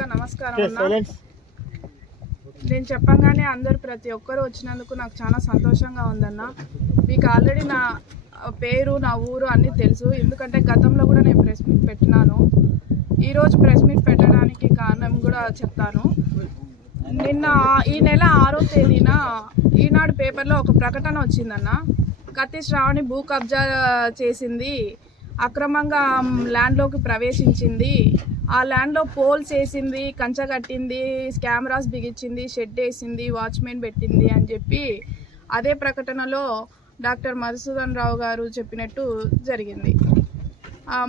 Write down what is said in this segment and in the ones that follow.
ముందుగా నమస్కారం నేను చెప్పంగానే అందరు ప్రతి ఒక్కరు వచ్చినందుకు నాకు చాలా సంతోషంగా ఉందన్న మీకు ఆల్రెడీ నా పేరు నా ఊరు అన్నీ తెలుసు ఎందుకంటే గతంలో కూడా నేను ప్రెస్ మీట్ పెట్టినాను ఈరోజు ప్రెస్ మీట్ పెట్టడానికి కారణం కూడా చెప్తాను నిన్న ఈ నెల ఆరో తేదీన ఈనాడు పేపర్లో ఒక ప్రకటన వచ్చిందన్న కత్తి శ్రావణి భూ కబ్జా చేసింది అక్రమంగా ల్యాండ్లోకి ప్రవేశించింది ఆ ల్యాండ్లో పోల్స్ వేసింది కంచ కట్టింది కెమెరాస్ బిగించింది షెడ్ వేసింది వాచ్మెన్ పెట్టింది అని చెప్పి అదే ప్రకటనలో డాక్టర్ మధుసూదన్ రావు గారు చెప్పినట్టు జరిగింది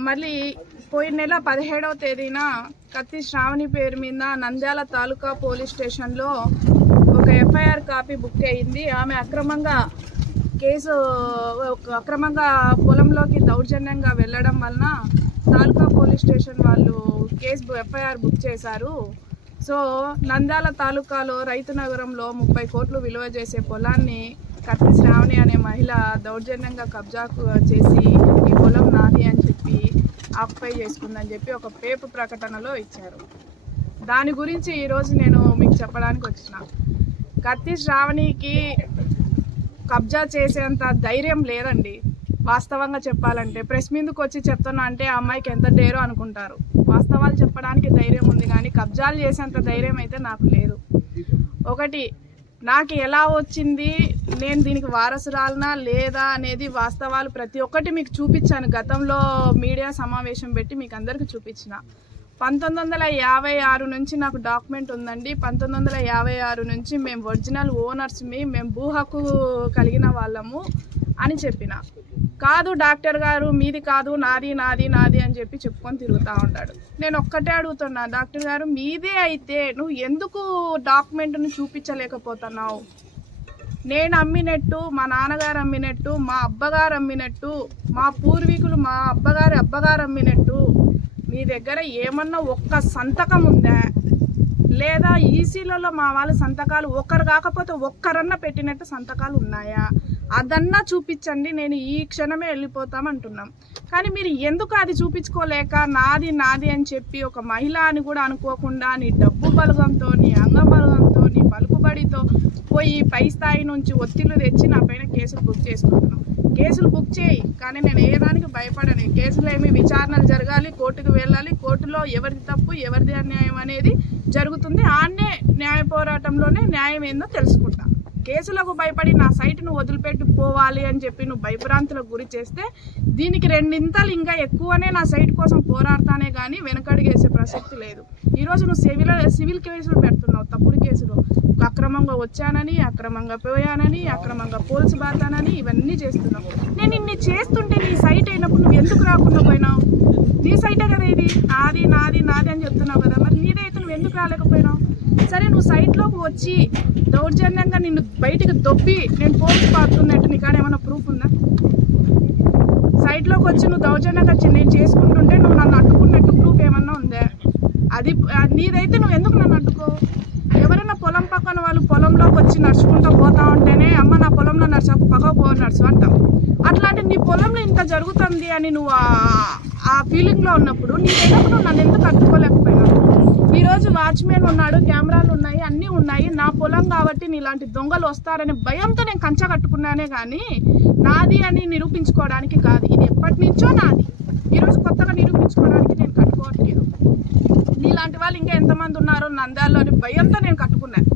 మళ్ళీ పోయిన నెల పదిహేడవ తేదీన కత్తి శ్రావణి పేరు మీద నంద్యాల తాలూకా పోలీస్ స్టేషన్లో ఒక ఎఫ్ఐఆర్ కాపీ బుక్ అయింది ఆమె అక్రమంగా కేసు అక్రమంగా పొలంలోకి దౌర్జన్యంగా వెళ్ళడం వలన తాలూకా పోలీస్ స్టేషన్ వాళ్ళు కేసు ఎఫ్ఐఆర్ బుక్ చేశారు సో నంద్యాల తాలూకాలో రైతు నగరంలో ముప్పై కోట్లు విలువ చేసే పొలాన్ని కత్తి శ్రావణి అనే మహిళ దౌర్జన్యంగా కబ్జా చేసి ఈ పొలం నాది అని చెప్పి ఆక్యుపై చేసుకుందని చెప్పి ఒక పేపు ప్రకటనలో ఇచ్చారు దాని గురించి ఈరోజు నేను మీకు చెప్పడానికి వచ్చిన కత్తి శ్రావణికి కబ్జా చేసేంత ధైర్యం లేదండి వాస్తవంగా చెప్పాలంటే ప్రెస్ మీందుకు వచ్చి చెప్తున్నా అంటే ఆ అమ్మాయికి ఎంత డేరో అనుకుంటారు వాస్తవాలు చెప్పడానికి ధైర్యం ఉంది కానీ కబ్జాలు చేసేంత ధైర్యం అయితే నాకు లేదు ఒకటి నాకు ఎలా వచ్చింది నేను దీనికి వారసురాలనా లేదా అనేది వాస్తవాలు ప్రతి ఒక్కటి మీకు చూపించాను గతంలో మీడియా సమావేశం పెట్టి మీకు అందరికీ చూపించిన పంతొమ్మిది వందల యాభై ఆరు నుంచి నాకు డాక్యుమెంట్ ఉందండి పంతొమ్మిది వందల యాభై ఆరు నుంచి మేము ఒరిజినల్ ఓనర్స్ మేము భూ హక్కు కలిగిన వాళ్ళము అని చెప్పిన కాదు డాక్టర్ గారు మీది కాదు నాది నాది నాది అని చెప్పి చెప్పుకొని తిరుగుతూ ఉంటాడు నేను ఒక్కటే అడుగుతున్నా డాక్టర్ గారు మీదే అయితే నువ్వు ఎందుకు డాక్యుమెంట్ను చూపించలేకపోతున్నావు నేను అమ్మినట్టు మా నాన్నగారు అమ్మినట్టు మా అబ్బగారు అమ్మినట్టు మా పూర్వీకులు మా అబ్బగారి అబ్బగారు అమ్మినట్టు మీ దగ్గర ఏమన్నా ఒక్క సంతకం ఉందా లేదా ఈసీలలో మా వాళ్ళ సంతకాలు ఒకరు కాకపోతే ఒక్కరన్నా పెట్టినట్టు సంతకాలు ఉన్నాయా అదన్నా చూపించండి నేను ఈ క్షణమే వెళ్ళిపోతామంటున్నాం కానీ మీరు ఎందుకు అది చూపించుకోలేక నాది నాది అని చెప్పి ఒక మహిళ అని కూడా అనుకోకుండా నీ డబ్బు బలగంతో నీ అంగ బలగంతో నీ పలుకుబడితో పోయి పై స్థాయి నుంచి ఒత్తిళ్లు తెచ్చి నా పైన కేసులు బుక్ చేసుకుంటున్నాను కేసులు బుక్ చేయి కానీ నేను ఏ దానికి భయపడను కేసులు ఏమి విచారణలు జరగాలి కోర్టుకు వెళ్ళాలి కోర్టులో ఎవరిది తప్పు ఎవరిది అన్యాయం అనేది జరుగుతుంది ఆన్నే న్యాయ పోరాటంలోనే న్యాయం ఏందో తెలుసుకుంటాను కేసులకు భయపడి నా సైట్ను వదిలిపెట్టి పోవాలి అని చెప్పి నువ్వు భయభ్రాంతులకు గురి చేస్తే దీనికి రెండింతలు ఇంకా ఎక్కువనే నా సైట్ కోసం పోరాడతానే కానీ వెనకడిగేసే ప్రసక్తి లేదు ఈరోజు నువ్వు సివిల్ సివిల్ కేసులు పెడుతున్నావు తప్పుడు కేసులు అక్రమంగా వచ్చానని అక్రమంగా పోయానని అక్రమంగా పోల్స్ బాతానని ఇవన్నీ చేస్తున్నావు నేను ఇన్ని చేస్తుంటే నీ సైట్ అయినప్పుడు నువ్వు ఎందుకు రాకుండా పోయినావు నీ సైటే కదా ఇది నాది నాది నాది అని చెప్తున్నావు కదా మరి నీదైతే నువ్వు ఎందుకు రాలేకపోయినావు సరే నువ్వు సైట్లోకి వచ్చి దౌర్జన్యంగా నిన్ను బయటకు దొబ్బి నేను పోలీస్ పాడుతున్నట్టు నీకాడ ఏమైనా ప్రూఫ్ ఉందా సైట్లోకి వచ్చి నువ్వు దౌర్జన్యంగా నేను చేసుకుంటుంటే నువ్వు నన్ను అడ్డుకున్నట్టు ప్రూఫ్ ఏమన్నా ఉందా అది నీదైతే నువ్వు ఎందుకు నన్ను అడ్డుకో ఎవరైనా పొలం పక్కన వాళ్ళు పొలంలోకి వచ్చి నడుచుకుంటూ పోతా ఉంటేనే అమ్మ నా పొలంలో నడిచాకు పక్క పో నడుచు అంటావు అట్లాంటి నీ పొలంలో ఇంత జరుగుతుంది అని నువ్వు ఆ ఫీలింగ్లో ఉన్నప్పుడు నీ నన్ను ఎందుకు అడ్డుకోలేకపోయినా ఈరోజు వాచ్మెన్ ఉన్నాడు కెమెరాలు ఉన్నాయి అన్నీ ఉన్నాయి నా పొలం కాబట్టి నీలాంటి దొంగలు వస్తారనే భయంతో నేను కంచె కట్టుకున్నానే కానీ నాది అని నిరూపించుకోవడానికి కాదు ఇది ఎప్పటి నుంచో నాది ఈరోజు కొత్తగా నిరూపించుకోవడానికి నేను కట్టుకోవట్లేదు నీలాంటి వాళ్ళు ఇంకా ఎంతమంది ఉన్నారో నందాల్లో అని భయంతో నేను కట్టుకున్నాను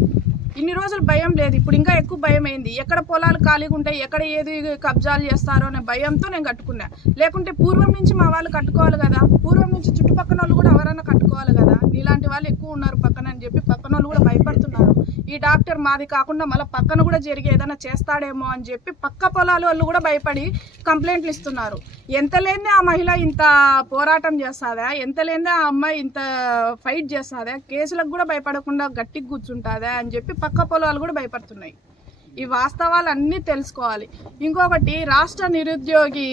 ఇన్ని రోజులు భయం లేదు ఇప్పుడు ఇంకా ఎక్కువ భయం అయింది ఎక్కడ పొలాలు ఖాళీగా ఉంటాయి ఎక్కడ ఏది కబ్జాలు చేస్తారో అనే భయంతో నేను కట్టుకున్నా లేకుంటే పూర్వం నుంచి మా వాళ్ళు కట్టుకోవాలి కదా పూర్వం నుంచి చుట్టుపక్కన వాళ్ళు కూడా ఎవరైనా కట్టుకోవాలి కదా నీలాంటి వాళ్ళు ఎక్కువ ఉన్నారు పక్కన అని చెప్పి పక్కన వాళ్ళు కూడా భయపడుతున్నారు ఈ డాక్టర్ మాది కాకుండా మళ్ళీ పక్కన కూడా జరిగే ఏదైనా చేస్తాడేమో అని చెప్పి పక్క పొలాల వాళ్ళు కూడా భయపడి కంప్లైంట్లు ఇస్తున్నారు ఎంత లేదే ఆ మహిళ ఇంత పోరాటం చేస్తాదా ఎంత లేదే ఆ అమ్మాయి ఇంత ఫైట్ చేస్తుందా కేసులకు కూడా భయపడకుండా గట్టికి కూర్చుంటుందా అని చెప్పి పక్క పొలాలు కూడా భయపడుతున్నాయి ఈ వాస్తవాలు అన్నీ తెలుసుకోవాలి ఇంకొకటి రాష్ట్ర నిరుద్యోగి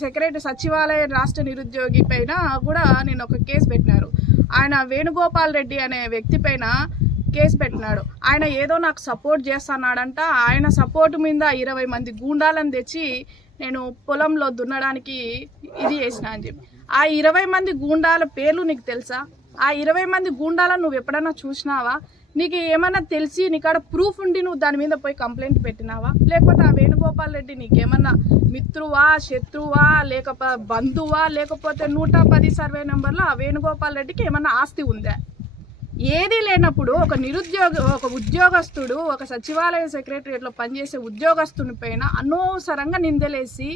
సెక్రటరీ సచివాలయ రాష్ట్ర నిరుద్యోగి పైన కూడా నేను ఒక కేసు పెట్టినారు ఆయన వేణుగోపాల్ రెడ్డి అనే వ్యక్తి పైన కేసు పెట్టినాడు ఆయన ఏదో నాకు సపోర్ట్ చేస్తున్నాడంట ఆయన సపోర్ట్ మీద ఇరవై మంది గూండాలను తెచ్చి నేను పొలంలో దున్నడానికి ఇది చేసిన అని చెప్పి ఆ ఇరవై మంది గూండాల పేర్లు నీకు తెలుసా ఆ ఇరవై మంది గూండాలను నువ్వు ఎప్పుడన్నా చూసినావా నీకు ఏమన్నా తెలిసి నీకాడ ప్రూఫ్ ఉండి నువ్వు దాని మీద పోయి కంప్లైంట్ పెట్టినావా లేకపోతే ఆ వేణుగోపాల్ రెడ్డి నీకేమన్నా మిత్రువా శత్రువా లేకపోతే బంధువా లేకపోతే నూట పది సర్వే నెంబర్లో ఆ వేణుగోపాల్ రెడ్డికి ఏమన్నా ఆస్తి ఉందా ఏదీ లేనప్పుడు ఒక నిరుద్యోగ ఒక ఉద్యోగస్తుడు ఒక సచివాలయ సెక్రటరియట్లో పనిచేసే ఉద్యోగస్తుని పైన అనవసరంగా నిందలేసి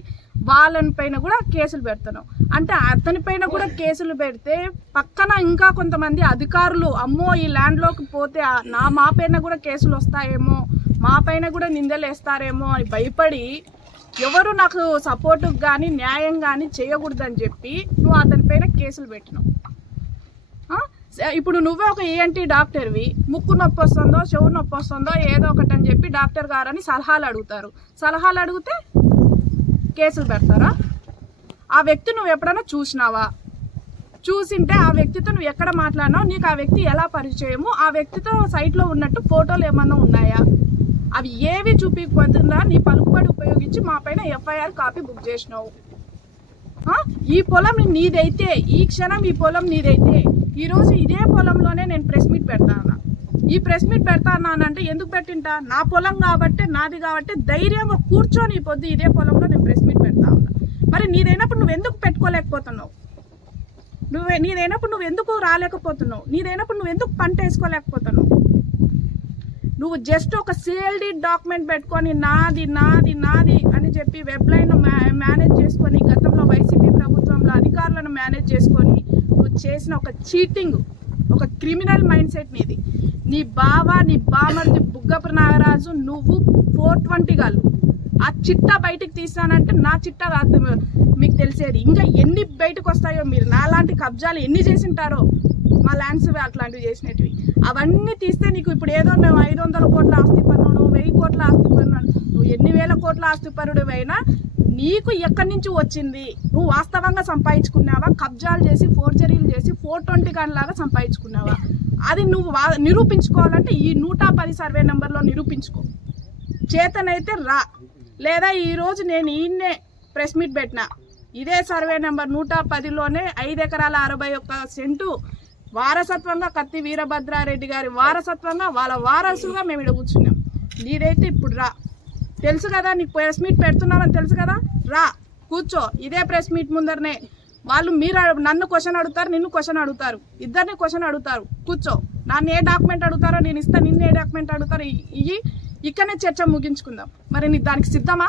వాళ్ళని పైన కూడా కేసులు పెడుతున్నాం అంటే అతని పైన కూడా కేసులు పెడితే పక్కన ఇంకా కొంతమంది అధికారులు అమ్మో ఈ ల్యాండ్లోకి పోతే నా మా పైన కూడా కేసులు వస్తాయేమో మా పైన కూడా నిందలేస్తారేమో అని భయపడి ఎవరు నాకు సపోర్టుకు కానీ న్యాయం కానీ చేయకూడదని చెప్పి నువ్వు అతని పైన కేసులు పెట్టినావు ఇప్పుడు నువ్వే ఒక ఏఎన్టీ డాక్టర్వి ముక్కు నొప్పి వస్తుందో చెవు నొప్పి వస్తుందో ఏదో ఒకటి అని చెప్పి డాక్టర్ గారని సలహాలు అడుగుతారు సలహాలు అడిగితే కేసులు పెడతారా ఆ వ్యక్తి నువ్వు ఎప్పుడైనా చూసినావా చూసింటే ఆ వ్యక్తితో నువ్వు ఎక్కడ మాట్లాడినావు నీకు ఆ వ్యక్తి ఎలా పరిచయము ఆ వ్యక్తితో సైట్లో ఉన్నట్టు ఫోటోలు ఏమన్నా ఉన్నాయా అవి ఏవి చూపించిందా నీ పలుకుబడి ఉపయోగించి మా పైన ఎఫ్ఐఆర్ కాపీ బుక్ చేసినావు ఈ పొలం నీదైతే ఈ క్షణం ఈ పొలం నీదైతే ఈరోజు ఇదే పొలంలోనే నేను ప్రెస్ మీట్ పెడతాను ఈ ప్రెస్ మీట్ పెడతానంటే ఎందుకు పెట్టింటా నా పొలం కాబట్టి నాది కాబట్టి ధైర్యంగా కూర్చొని పొద్దు ఇదే పొలంలో నేను ప్రెస్ మీట్ పెడతా ఉన్నా మరి నీదైనప్పుడు నువ్వు ఎందుకు పెట్టుకోలేకపోతున్నావు నువ్వు నీదైనప్పుడు నువ్వు ఎందుకు రాలేకపోతున్నావు నీదైనప్పుడు నువ్వు ఎందుకు పంట వేసుకోలేకపోతున్నావు నువ్వు జస్ట్ ఒక సిఎల్డి డాక్యుమెంట్ పెట్టుకొని నాది నాది నాది అని చెప్పి వెబ్లైన్ మేనేజ్ చేసుకొని గతంలో వైసీపీ ప్రభుత్వంలో అధికారులను మేనేజ్ చేసుకొని నువ్వు చేసిన ఒక చీటింగ్ ఒక క్రిమినల్ మైండ్ సెట్ నీది నీ బావ నీ బామర్ది బుగ్గపు నాగరాజు నువ్వు ఫోర్ ట్వంటీ గాళ్ళు ఆ చిట్టా బయటికి తీసానంటే నా చిట్టా మీకు తెలిసేది ఇంకా ఎన్ని బయటకు వస్తాయో మీరు నాలాంటి కబ్జాలు ఎన్ని చేసింటారో మా ల్యాండ్స్ అట్లాంటివి చేసినట్టు అవన్నీ తీస్తే నీకు ఇప్పుడు ఏదో మేము ఐదు వందల కోట్ల ఆస్తి పన్నును వెయ్యి కోట్ల ఆస్తి పన్ను నువ్వు ఎన్ని వేల కోట్ల ఆస్తిపరుడివైనా నీకు ఎక్కడి నుంచి వచ్చింది నువ్వు వాస్తవంగా సంపాదించుకున్నావా కబ్జాలు చేసి ఫోర్జరీలు చేసి ఫోర్ ట్వంటీ గంటలాగా సంపాదించుకున్నావా అది నువ్వు నిరూపించుకోవాలంటే ఈ నూట పది సర్వే నెంబర్లో నిరూపించుకో చేతనైతే రా లేదా ఈరోజు నేను ఈయన్నే ప్రెస్ మీట్ పెట్టిన ఇదే సర్వే నెంబర్ నూట పదిలోనే ఐదు ఎకరాల అరవై ఒక్క సెంటు వారసత్వంగా కత్తి వీరభద్రారెడ్డి గారి వారసత్వంగా వాళ్ళ వారసుగా మేము ఇక్కడ కూర్చున్నాం నీదైతే ఇప్పుడు రా తెలుసు కదా నీకు ప్రెస్ మీట్ పెడుతున్నామని తెలుసు కదా రా కూర్చో ఇదే ప్రెస్ మీట్ ముందరనే వాళ్ళు మీరు నన్ను క్వశ్చన్ అడుగుతారు నిన్ను క్వశ్చన్ అడుగుతారు ఇద్దరిని క్వశ్చన్ అడుగుతారు కూర్చో నన్ను ఏ డాక్యుమెంట్ అడుగుతారో నేను ఇస్తాను నిన్ను ఏ డాక్యుమెంట్ అడుగుతారో ఇవి ఇక్కడనే చర్చ ముగించుకుందాం మరి నీ దానికి సిద్ధమా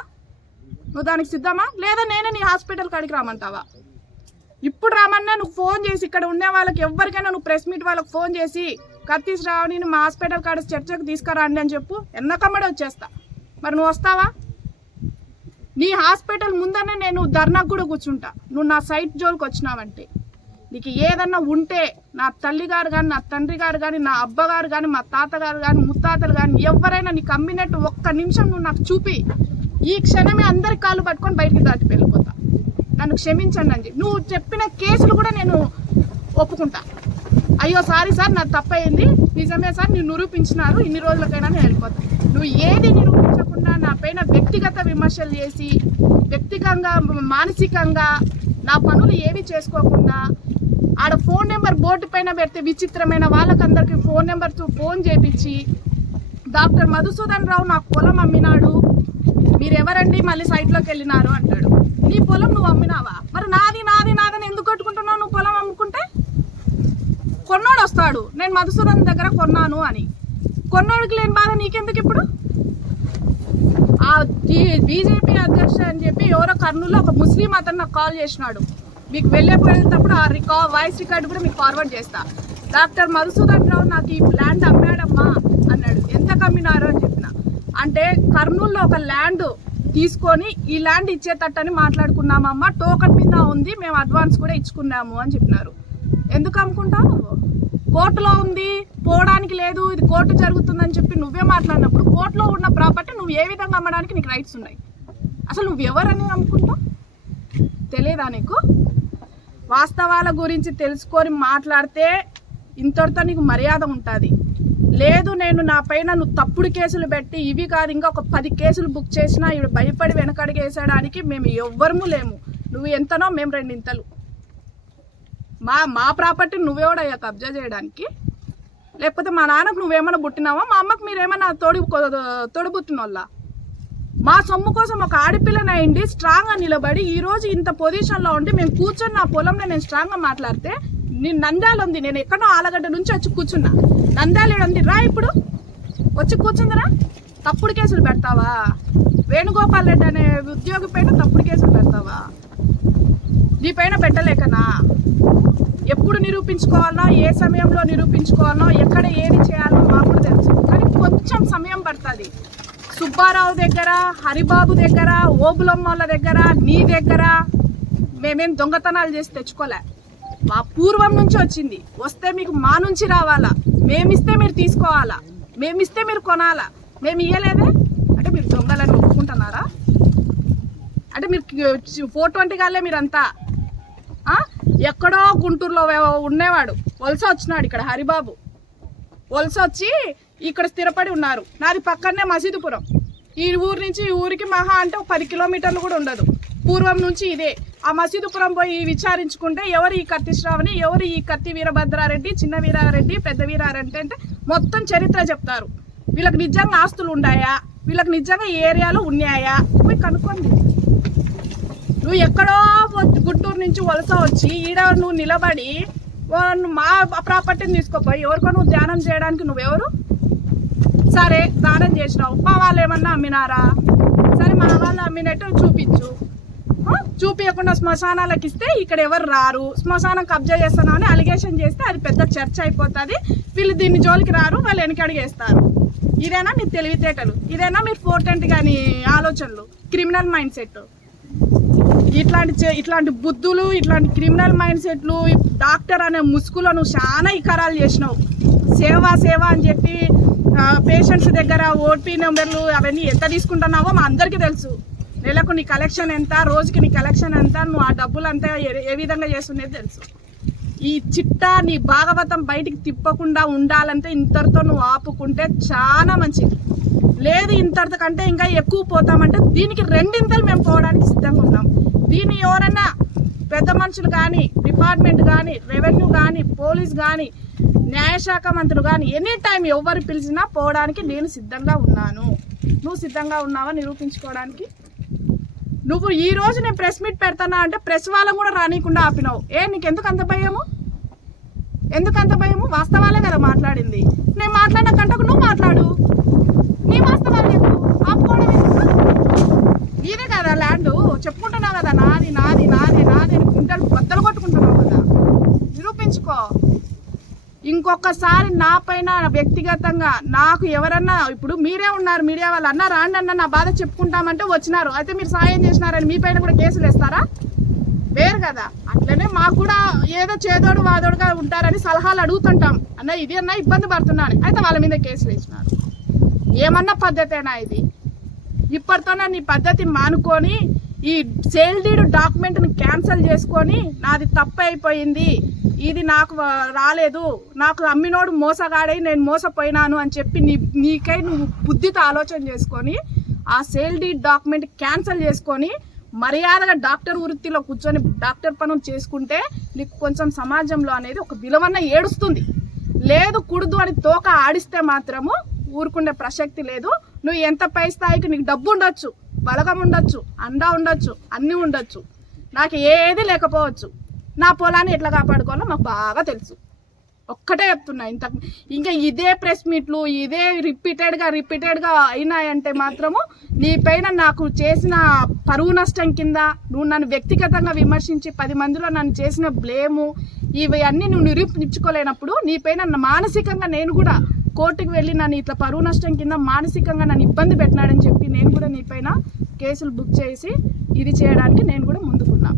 నువ్వు దానికి సిద్ధమా లేదా నేనే నీ హాస్పిటల్ కాడికి రామంటావా ఇప్పుడు రామన్నా నువ్వు ఫోన్ చేసి ఇక్కడ ఉండే వాళ్ళకి ఎవరికైనా నువ్వు ప్రెస్ మీట్ వాళ్ళకి ఫోన్ చేసి కత్తీస్ రావు మా హాస్పిటల్ కాడ చర్చకు తీసుకురండి అని చెప్పు ఎన్నకమ్మడే వచ్చేస్తా మరి నువ్వు వస్తావా నీ హాస్పిటల్ ముందనే నేను ధర్నాకు కూడా కూర్చుంటా నువ్వు నా సైట్ జోలికి వచ్చినావంటే నీకు ఏదన్నా ఉంటే నా తల్లిగారు కానీ నా తండ్రి గారు కానీ నా అబ్బగారు కానీ మా తాతగారు కానీ ముత్తాతలు కానీ ఎవరైనా నీకు అమ్మినట్టు ఒక్క నిమిషం నువ్వు నాకు చూపి ఈ క్షణమే అందరి కాళ్ళు పట్టుకొని బయటికి దాటి వెళ్ళిపోతా నన్ను క్షమించండి అని నువ్వు చెప్పిన కేసులు కూడా నేను ఒప్పుకుంటా అయ్యో సారీ సార్ నాకు తప్పయింది నిజమే సార్ నేను నిరూపించినారు ఇన్ని రోజులకైనా నేను వెళ్ళిపోతాను నువ్వు ఏది నిరూపి నా పైన వ్యక్తిగత విమర్శలు చేసి వ్యక్తిగతంగా మానసికంగా నా పనులు ఏమి చేసుకోకుండా ఆడ ఫోన్ నెంబర్ బోర్డు పైన పెడితే విచిత్రమైన వాళ్ళకందరికీ ఫోన్ నెంబర్తో ఫోన్ చేపించి డాక్టర్ మధుసూదన్ రావు నా పొలం అమ్మినాడు మీరెవరండి మళ్ళీ సైట్లోకి వెళ్ళినారు అంటాడు నీ పొలం నువ్వు అమ్మినావా మరి నాది నాది నాదని ఎందుకు కొట్టుకుంటున్నావు నువ్వు పొలం అమ్ముకుంటే కొన్నోడు వస్తాడు నేను మధుసూదన్ దగ్గర కొన్నాను అని కొన్నోడికి లేని బాధ నీకెందుకు ఇప్పుడు బీజేపీ అధ్యక్ష అని చెప్పి ఎవరో కర్నూలు ఒక ముస్లిం అతను నాకు కాల్ చేసినాడు మీకు వెళ్ళేపోయినప్పుడు ఆ రికా వాయిస్ రికార్డు కూడా మీకు ఫార్వర్డ్ చేస్తా డాక్టర్ మధుసూదన్ రావు నాకు ఈ ల్యాండ్ అమ్మాడమ్మా అన్నాడు ఎంత కమ్మినారు అని చెప్పిన అంటే కర్నూలులో ఒక ల్యాండ్ తీసుకొని ఈ ల్యాండ్ ఇచ్చేటట్టని మాట్లాడుకున్నామమ్మా టోకన్ మీద ఉంది మేము అడ్వాన్స్ కూడా ఇచ్చుకున్నాము అని చెప్పినారు ఎందుకు అమ్ముకుంటావు కోర్టులో ఉంది పోవడానికి లేదు ఇది కోర్టు జరుగుతుందని చెప్పి నువ్వే మాట్లాడినప్పుడు కోర్టులో ఉన్న ప్రాపర్టీ నువ్వు ఏ విధంగా అమ్మడానికి నీకు రైట్స్ ఉన్నాయి అసలు నువ్వు ఎవరని అనుకుంటావు తెలియదా నీకు వాస్తవాల గురించి తెలుసుకొని మాట్లాడితే ఇంతటితో నీకు మర్యాద ఉంటుంది లేదు నేను నా పైన నువ్వు తప్పుడు కేసులు పెట్టి ఇవి కాదు ఇంకా ఒక పది కేసులు బుక్ చేసినా ఇవి భయపడి వెనకడిగేసేయడానికి మేము ఎవ్వరము లేము నువ్వు ఎంతనో మేము రెండింతలు మా మా ప్రాపర్టీ నువ్వేవాడయ్యా కబ్జా చేయడానికి లేకపోతే మా నాన్నకు నువ్వేమైనా పుట్టినావా మా అమ్మకు మీరేమైనా తోడి తొడుబుత్తిన వాళ్ళ మా సొమ్ము కోసం ఒక ఆడపిల్లనైండి స్ట్రాంగ్గా నిలబడి ఈరోజు ఇంత పొజిషన్లో ఉండి మేము కూర్చొని నా పొలంలో నేను స్ట్రాంగ్గా మాట్లాడితే నేను నంద్యాల ఉంది నేను ఎక్కడో ఆలగడ్డ నుంచి వచ్చి కూర్చున్నా నంద్యాల ఉంది రా ఇప్పుడు వచ్చి కూర్చుందిరా తప్పుడు కేసులు పెడతావా వేణుగోపాల్ రెడ్డి అనే ఉద్యోగి పైన తప్పుడు కేసులు పెడతావా నీ పైన పెట్టలేకనా ఎప్పుడు నిరూపించుకోవాలనో ఏ సమయంలో నిరూపించుకోవాలనో ఎక్కడ ఏది చేయాలో మాకు కూడా తెలుసు కానీ కొంచెం సమయం పడుతుంది సుబ్బారావు దగ్గర హరిబాబు దగ్గర ఓబులమ్మల దగ్గర నీ దగ్గర మేమేం దొంగతనాలు చేసి తెచ్చుకోలే మా పూర్వం నుంచి వచ్చింది వస్తే మీకు మా నుంచి రావాలా మేమిస్తే మీరు తీసుకోవాలా మేమిస్తే మీరు కొనాలా మేము ఇయ్యలేదే అంటే మీరు దొంగలని ఒప్పుకుంటున్నారా అంటే మీరు ఫోర్ ట్వంటీ కాలే మీరంతా ఎక్కడో గుంటూరులో ఉండేవాడు వలస వచ్చినాడు ఇక్కడ హరిబాబు వలస వచ్చి ఇక్కడ స్థిరపడి ఉన్నారు నాది పక్కనే మసీదుపురం ఈ ఊరు నుంచి ఈ ఊరికి మహా అంటే ఒక పది కిలోమీటర్లు కూడా ఉండదు పూర్వం నుంచి ఇదే ఆ మసీదుపురం పోయి విచారించుకుంటే ఎవరు ఈ కత్తి శ్రావణి ఎవరు ఈ కత్తి వీరభద్రారెడ్డి చిన్న వీరారెడ్డి పెద్ద వీరారెడ్డి అంటే మొత్తం చరిత్ర చెప్తారు వీళ్ళకి నిజంగా ఆస్తులు ఉన్నాయా వీళ్ళకి నిజంగా ఏరియాలు ఉన్నాయా పోయి కనుక్కోండి నువ్వు ఎక్కడో గుంటూరు నుంచి వలస వచ్చి ఈడ నువ్వు నిలబడి మా ప్రాపర్టీని తీసుకోపోయి ఎవరికో నువ్వు ధ్యానం చేయడానికి నువ్వెవరు సరే దానం చేసినావు మా వాళ్ళు ఏమన్నా అమ్మినారా సరే మా వాళ్ళు అమ్మినట్టు చూపించు చూపించకుండా శ్మశానాలకు ఇస్తే ఇక్కడ ఎవరు రారు శ్మశానం కబ్జా చేస్తున్నావు అని అలిగేషన్ చేస్తే అది పెద్ద చర్చ అయిపోతుంది వీళ్ళు దీన్ని జోలికి రారు వాళ్ళు వెనకడిగేస్తారు ఇదేనా మీ తెలివితేటలు ఇదేనా మీరు ఫోర్టెంట్ కానీ ఆలోచనలు క్రిమినల్ మైండ్ సెట్ ఇట్లాంటి ఇట్లాంటి బుద్ధులు ఇట్లాంటి క్రిమినల్ మైండ్ సెట్లు డాక్టర్ అనే ముసుగులను చాలా ఇకారాలు చేసినావు సేవ సేవ అని చెప్పి పేషెంట్స్ దగ్గర ఓటీ నెంబర్లు అవన్నీ ఎంత తీసుకుంటున్నావో మా అందరికీ తెలుసు నెలకు నీ కలెక్షన్ ఎంత రోజుకి నీ కలెక్షన్ ఎంత నువ్వు ఆ డబ్బులు అంతా ఏ విధంగా చేస్తుండేది తెలుసు ఈ చిట్టా నీ భాగవతం బయటికి తిప్పకుండా ఉండాలంటే ఇంతటితో నువ్వు ఆపుకుంటే చాలా మంచిది లేదు ఇంతటి కంటే ఇంకా ఎక్కువ పోతామంటే దీనికి రెండింతలు మేము పోవడానికి సిద్ధంగా ఉన్నాం దీన్ని ఎవరన్నా పెద్ద మనుషులు కానీ డిపార్ట్మెంట్ కానీ రెవెన్యూ కానీ పోలీస్ కానీ న్యాయశాఖ మంత్రులు కానీ ఎనీ టైం ఎవరు పిలిచినా పోవడానికి నేను సిద్ధంగా ఉన్నాను నువ్వు సిద్ధంగా ఉన్నావా నిరూపించుకోవడానికి నువ్వు ఈ రోజు నేను ప్రెస్ మీట్ పెడతానా అంటే ప్రెస్ వాళ్ళం కూడా రానియకుండా ఆపినావు ఏ నీకెందుకు అంత భయము ఎందుకు అంత భయము వాస్తవాలే కదా మాట్లాడింది నేను మాట్లాడిన కంటకు నువ్వు మాట్లాడు నీ వాస్తవాలు ఆపుకోవడం నీవే కదా ల్యాండ్ చెప్పుకుంటున్నావు కదా నాది నాది నాది నాది అని కుంటలు బద్దలు కొట్టుకుంటున్నావు కదా నిరూపించుకో ఇంకొకసారి నా పైన వ్యక్తిగతంగా నాకు ఎవరన్నా ఇప్పుడు మీరే ఉన్నారు మీడియా వాళ్ళు అన్న రాండి అన్న నా బాధ చెప్పుకుంటామంటే వచ్చినారు అయితే మీరు సాయం చేసినారని మీ పైన కూడా కేసులు వేస్తారా వేరు కదా అట్లనే మాకు కూడా ఏదో చేదోడు వాదోడుగా ఉంటారని సలహాలు అడుగుతుంటాం అన్న ఇది అన్నా ఇబ్బంది పడుతున్నాను అయితే వాళ్ళ మీద కేసులు వేసినారు ఏమన్నా పద్ధతేనా ఇది ఇప్పటితోనే నీ పద్ధతి మానుకొని ఈ సేల్ డీడ్ డాక్యుమెంట్ని క్యాన్సిల్ చేసుకొని నాది తప్పు అయిపోయింది ఇది నాకు రాలేదు నాకు అమ్మినోడు మోసగాడై నేను మోసపోయినాను అని చెప్పి నీ నీకై నువ్వు బుద్ధితో ఆలోచన చేసుకొని ఆ సేల్ డీడ్ డాక్యుమెంట్ క్యాన్సిల్ చేసుకొని మర్యాదగా డాక్టర్ వృత్తిలో కూర్చొని డాక్టర్ పనులు చేసుకుంటే నీకు కొంచెం సమాజంలో అనేది ఒక విలువన్న ఏడుస్తుంది లేదు కుడుదు అని తోక ఆడిస్తే మాత్రము ఊరుకుండే ప్రసక్తి లేదు నువ్వు ఎంత పై స్థాయికి నీకు డబ్బు ఉండొచ్చు బలగం ఉండొచ్చు అండా ఉండొచ్చు అన్నీ ఉండొచ్చు నాకు ఏది లేకపోవచ్చు నా పొలాన్ని ఎట్లా కాపాడుకోవాలో మాకు బాగా తెలుసు ఒక్కటే చెప్తున్నా ఇంత ఇంకా ఇదే ప్రెస్ మీట్లు ఇదే రిపీటెడ్గా రిపీటెడ్గా అయినాయంటే మాత్రము నీ పైన నాకు చేసిన పరువు నష్టం కింద నువ్వు నన్ను వ్యక్తిగతంగా విమర్శించి పది మందిలో నన్ను చేసిన బ్లేము ఇవి అన్నీ నువ్వు నిరూపించుకోలేనప్పుడు నీ పైన మానసికంగా నేను కూడా కోర్టుకు వెళ్ళి నన్ను ఇట్లా పరువు నష్టం కింద మానసికంగా నన్ను ఇబ్బంది పెట్టినాడని చెప్పి నేను కూడా నీ పైన కేసులు బుక్ చేసి ఇది చేయడానికి నేను కూడా ముందుకున్నా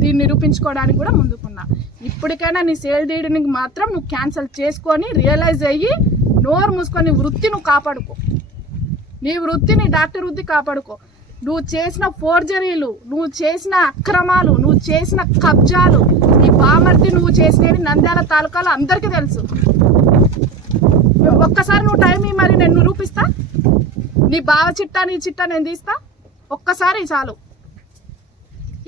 దీన్ని నిరూపించుకోవడానికి కూడా ముందుకున్నా ఇప్పటికైనా నీ సేల్ డీడ్ని మాత్రం నువ్వు క్యాన్సిల్ చేసుకొని రియలైజ్ అయ్యి నోరు మూసుకొని వృత్తి నువ్వు కాపాడుకో నీ వృత్తి నీ డాక్టర్ వృత్తి కాపాడుకో నువ్వు చేసిన ఫోర్జరీలు నువ్వు చేసిన అక్రమాలు నువ్వు చేసిన కబ్జాలు నీ బామర్తి నువ్వు చేసినవి నంద్యాల తాలూకాలో అందరికీ తెలుసు ఒక్కసారి నువ్వు టైం మరి నేను రూపిస్తా నీ బావ చిట్టా నీ చిట్టా నేను తీస్తా ఒక్కసారి చాలు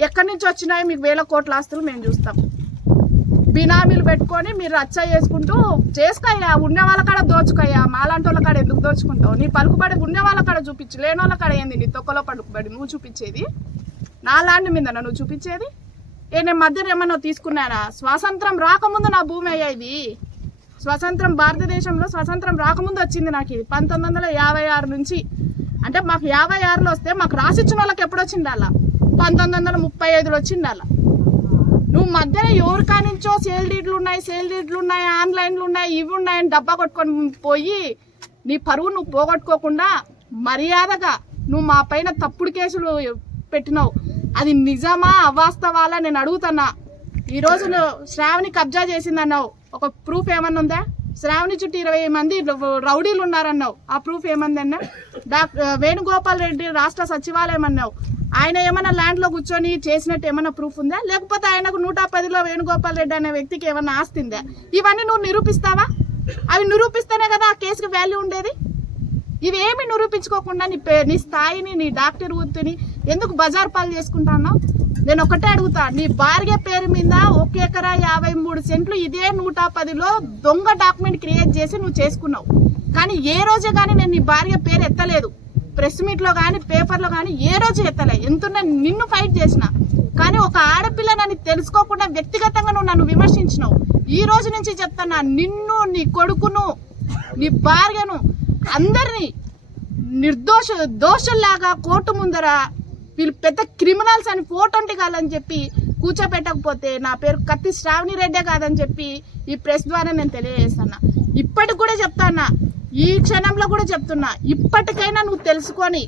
ఎక్కడి నుంచి వచ్చినాయి మీకు వేల కోట్ల ఆస్తులు మేము చూస్తాం బినామీలు పెట్టుకొని మీరు రచ్చ చేసుకుంటూ చేసుకోయ్యా ఉన్న వాళ్ళ కాడ దోచుకయ్యా మాలాంటి వాళ్ళ కాడ ఎందుకు దోచుకుంటావు నీ పలుకుబడి ఉన్న వాళ్ళ కాడ చూపించు లేని వాళ్ళ కాడ ఏంది నీ తొక్కలో పలుకుబడి నువ్వు చూపించేది నా ల్యాండ్ మీద నువ్వు చూపించేది ఏ నేను మధ్యలో ఏమన్నా తీసుకున్నానా స్వాతంత్రం రాకముందు నా భూమి అయ్యేది స్వతంత్రం భారతదేశంలో స్వతంత్రం రాకముందు వచ్చింది నాకు ఇది పంతొమ్మిది వందల యాభై ఆరు నుంచి అంటే మాకు యాభై ఆరులో వస్తే మాకు రాసిచ్చిన వాళ్ళకి ఎప్పుడు వచ్చిండాలా పంతొమ్మిది వందల ముప్పై ఐదులో వచ్చిండాలా నువ్వు మధ్యన ఎవరి కానించో సేల్ డీడ్లు ఉన్నాయి సేల్ డీడ్లు ఉన్నాయి ఆన్లైన్లు ఉన్నాయి ఇవి ఉన్నాయని డబ్బా కొట్టుకొని పోయి నీ పరువు నువ్వు పోగొట్టుకోకుండా మర్యాదగా నువ్వు మా పైన తప్పుడు కేసులు పెట్టినావు అది నిజమా అవాస్తవాలా నేను అడుగుతున్నా ఈరోజు నువ్వు శ్రావణి కబ్జా చేసిందన్నావు ఒక ప్రూఫ్ ఏమన్నా ఉందా శ్రావణి చుట్టూ ఇరవై మంది రౌడీలు ఉన్నారన్నావు ఆ ప్రూఫ్ ఏమందన్నా డాక్టర్ వేణుగోపాల్ రెడ్డి రాష్ట్ర సచివాలయం అన్నావు ఆయన ఏమైనా ల్యాండ్లో కూర్చొని చేసినట్టు ఏమైనా ప్రూఫ్ ఉందా లేకపోతే ఆయనకు నూట పదిలో వేణుగోపాల్ రెడ్డి అనే వ్యక్తికి ఏమైనా ఆస్తి ఉందా ఇవన్నీ నువ్వు నిరూపిస్తావా అవి నిరూపిస్తేనే కదా ఆ కేసుకి వాల్యూ ఉండేది ఇవేమి నిరూపించుకోకుండా నీ పే నీ స్థాయిని నీ డాక్టర్ వృత్తిని ఎందుకు బజార్ పాలు చేసుకుంటున్నావు నేను ఒకటే అడుగుతా నీ భార్య పేరు మీద ఒక ఎకరా యాభై మూడు సెంట్లు ఇదే నూట పదిలో దొంగ డాక్యుమెంట్ క్రియేట్ చేసి నువ్వు చేసుకున్నావు కానీ ఏ రోజే కానీ నేను నీ భార్య పేరు ఎత్తలేదు ప్రెస్ మీట్లో కానీ పేపర్లో కానీ ఏ రోజు ఎత్తలే ఎంతున్నా నిన్ను ఫైట్ చేసిన కానీ ఒక ఆడపిల్ల నన్ను తెలుసుకోకుండా వ్యక్తిగతంగా నువ్వు నన్ను విమర్శించినావు ఈ రోజు నుంచి చెప్తున్నా నిన్ను నీ కొడుకును నీ భార్యను అందరినీ నిర్దోష దోషల్లాగా కోర్టు ముందర వీళ్ళు పెద్ద క్రిమినల్స్ అని పోటొంటి కాదని చెప్పి కూర్చోపెట్టకపోతే నా పేరు కత్తి శ్రావణి రెడ్డే కాదని చెప్పి ఈ ప్రెస్ ద్వారా నేను తెలియజేస్తున్నా ఇప్పటికి కూడా చెప్తాన్నా ఈ క్షణంలో కూడా చెప్తున్నా ఇప్పటికైనా నువ్వు తెలుసుకొని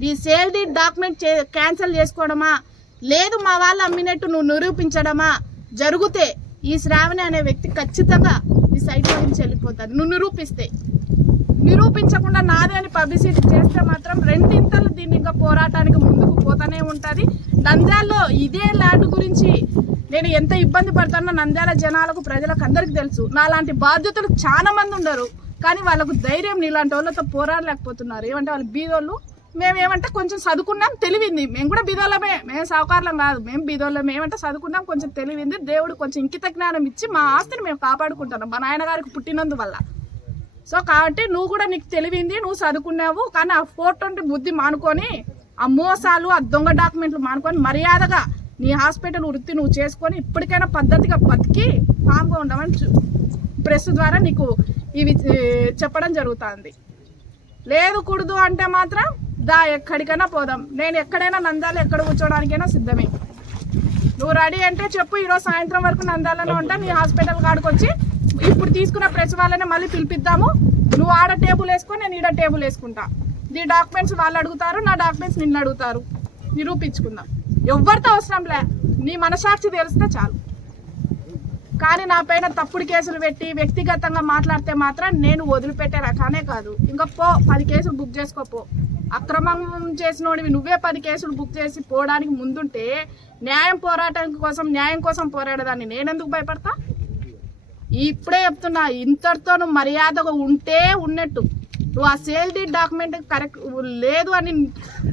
నీ సేల్ డీ డాక్యుమెంట్ చే క్యాన్సిల్ చేసుకోవడమా లేదు మా వాళ్ళు అమ్మినట్టు నువ్వు నిరూపించడమా జరిగితే ఈ శ్రావణి అనే వ్యక్తి ఖచ్చితంగా ఈ సైట్ నుంచి వెళ్ళిపోతారు నువ్వు నిరూపిస్తే నిరూపించకుండా నాదే అని పబ్లిసిటీ చేస్తే మాత్రం రెండింతలు దీన్ని ఇంకా పోరాటానికి ముందుకు పోతూనే ఉంటుంది నంద్యాలలో ఇదే ల్యాండ్ గురించి నేను ఎంత ఇబ్బంది పడతానో నంద్యాల జనాలకు ప్రజలకు అందరికీ తెలుసు నా లాంటి బాధ్యతలు చాలా మంది ఉండరు కానీ వాళ్ళకు ధైర్యం ఇలాంటి వాళ్ళతో పోరాడలేకపోతున్నారు ఏమంటే వాళ్ళు బీదోళ్ళు ఏమంటే కొంచెం చదువుకున్నాం తెలివింది మేము కూడా బీదోళ్ళమే మేము సావుకారులం కాదు మేము బీదోళ్ళం ఏమంటే చదువుకున్నాం కొంచెం తెలివింది దేవుడు కొంచెం ఇంకిత జ్ఞానం ఇచ్చి మా ఆస్తిని మేము కాపాడుకుంటున్నాం మా నాయనగారికి పుట్టినందువల్ల సో కాబట్టి నువ్వు కూడా నీకు తెలివింది నువ్వు చదువుకున్నావు కానీ ఆ ఫోర్ బుద్ధి మానుకొని ఆ మోసాలు ఆ దొంగ డాక్యుమెంట్లు మానుకొని మర్యాదగా నీ హాస్పిటల్ వృత్తి నువ్వు చేసుకొని ఇప్పటికైనా పద్ధతిగా బతికి ఫామ్గా ఉండమని ప్రెస్ ద్వారా నీకు ఇవి చెప్పడం జరుగుతుంది లేదు కూడదు అంటే మాత్రం దా ఎక్కడికైనా పోదాం నేను ఎక్కడైనా నందాలు ఎక్కడ కూర్చోడానికైనా సిద్ధమే నువ్వు రెడీ అంటే చెప్పు ఈరోజు సాయంత్రం వరకు నందాలను ఉంటా నీ హాస్పిటల్ కాడికి వచ్చి ఇప్పుడు తీసుకున్న ప్రెస్ వాళ్ళని మళ్ళీ పిలిపిద్దాము నువ్వు ఆడ టేబుల్ వేసుకో నేను ఈడ టేబుల్ వేసుకుంటా నీ డాక్యుమెంట్స్ వాళ్ళు అడుగుతారు నా డాక్యుమెంట్స్ నిన్ను అడుగుతారు నిరూపించుకుందాం ఎవరితో అవసరం లే నీ మనసాక్షి తెలిస్తే చాలు కానీ నా పైన తప్పుడు కేసులు పెట్టి వ్యక్తిగతంగా మాట్లాడితే మాత్రం నేను వదిలిపెట్టే రకానే కాదు ఇంకా పో పది కేసులు బుక్ చేసుకోపో అక్రమం చేసినోడివి నువ్వే పది కేసులు బుక్ చేసి పోవడానికి ముందుంటే న్యాయం పోరాటం కోసం న్యాయం కోసం పోరాడేదాన్ని నేనెందుకు భయపడతా ఇప్పుడే చెప్తున్నా ఇంతటితో నువ్వు మర్యాదగా ఉంటే ఉన్నట్టు నువ్వు ఆ సేల్ డీడ్ డాక్యుమెంట్ కరెక్ట్ లేదు అని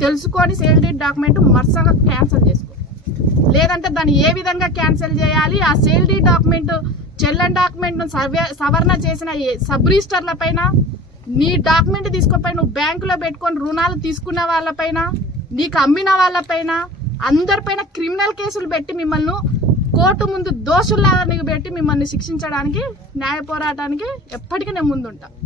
తెలుసుకొని సేల్ డీడ్ డాక్యుమెంట్ మరుసగా క్యాన్సిల్ చేసుకో లేదంటే దాన్ని ఏ విధంగా క్యాన్సిల్ చేయాలి ఆ సేల్డీ డాక్యుమెంట్ చెల్లని డాక్యుమెంట్ను సవే సవరణ చేసిన సబ్ రిజిస్టర్లపైన నీ డాక్యుమెంట్ తీసుకోపోయి నువ్వు బ్యాంకులో పెట్టుకొని రుణాలు తీసుకున్న వాళ్ళపైన నీకు అమ్మిన వాళ్ళపైన అందరిపైన క్రిమినల్ కేసులు పెట్టి మిమ్మల్ని కోర్టు ముందు దోషుల్లాగా నీకు పెట్టి మిమ్మల్ని శిక్షించడానికి న్యాయ పోరాటానికి ఎప్పటికీ నేను ముందుంటా